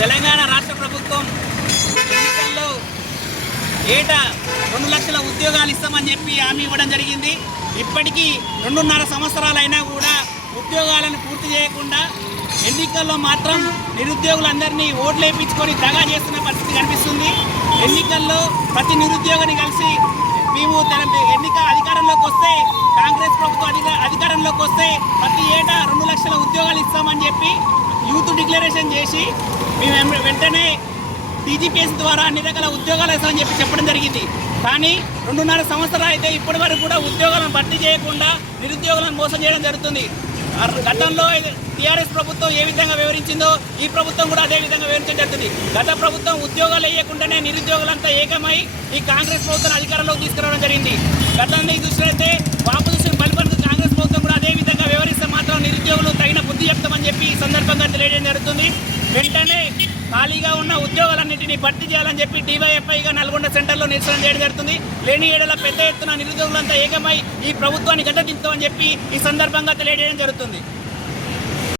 తెలంగాణ రాష్ట్ర ప్రభుత్వం ఎన్నికల్లో ఏటా 2 లక్షల ఉద్యోగాలు ఇస్తామని చెప్పి హామీ ఇవ్వడం జరిగింది. ఇప్పటికీ 2.5 సంవత్సరాలైనా కూడా ఉద్యోగాలను పూర్తి చేయకుండా ఎన్నికల్లో మాత్రం నిరుద్యోగులందరినీ ఓట్లు వేయించుకొని దగా చేస్తున్న పరిస్థితి కనిపిస్తుంది. ఎన్నికల్లో ప్రతి నిరుద్యోగిని కలిసి మేము ఎన్నిక అధికారంలోకి వస్తే, కాంగ్రెస్ ప్రభుత్వం అధికారంలోకి వస్తే ప్రతి ఏటా 2 లక్షల ఉద్యోగాలు ఇస్తామని చెప్పి యూత్ డిక్లరేషన్ చేసి మేము వెంటనే టీజీపీఎస్ ద్వారా అన్ని రకాల ఉద్యోగాలు ఇస్తామని చెప్పడం జరిగింది. కానీ 2.5 సంవత్సరాలు అయితే ఇప్పటి వరకు కూడా ఉద్యోగాలను భర్తీ చేయకుండా నిరుద్యోగులను మోసం చేయడం జరుగుతుంది. గతంలో టీఆర్ఎస్ ప్రభుత్వం ఏ విధంగా వివరించిందో ఈ ప్రభుత్వం కూడా అదే విధంగా వివరించడం జరుగుతుంది. గత ప్రభుత్వం ఉద్యోగాలు వేయకుండానే నిరుద్యోగులంతా ఏకమై ఈ కాంగ్రెస్ ప్రభుత్వం అధికారంలోకి తీసుకురావడం జరిగింది. గతంలో చూసినట్లయితే బాబు చూసిన బలిపరకు కాంగ్రెస్ ప్రభుత్వం కూడా అదే విధంగా వివరిస్తే మాత్రం నిరుద్యోగులు తగిన బుద్ధి చెప్తామని చెప్పి ఈ సందర్భంగా తెలియజేయడం జరుగుతుంది. వెంటనే ఖాళీగా ఉన్న ఉద్యోగాలన్నింటినీ భర్తీ చేయాలని చెప్పి డివైఎఫ్ఐగా నల్గొండ సెంటర్లో నిరసన చేయడం జరుగుతుంది. లేని ఏడల పెద్ద ఎత్తున నిరుద్యోగులంతా ఏకమై ఈ ప్రభుత్వాన్ని గడ్డ దింపుతామని చెప్పి ఈ సందర్భంగా తెలియజేయడం జరుగుతుంది.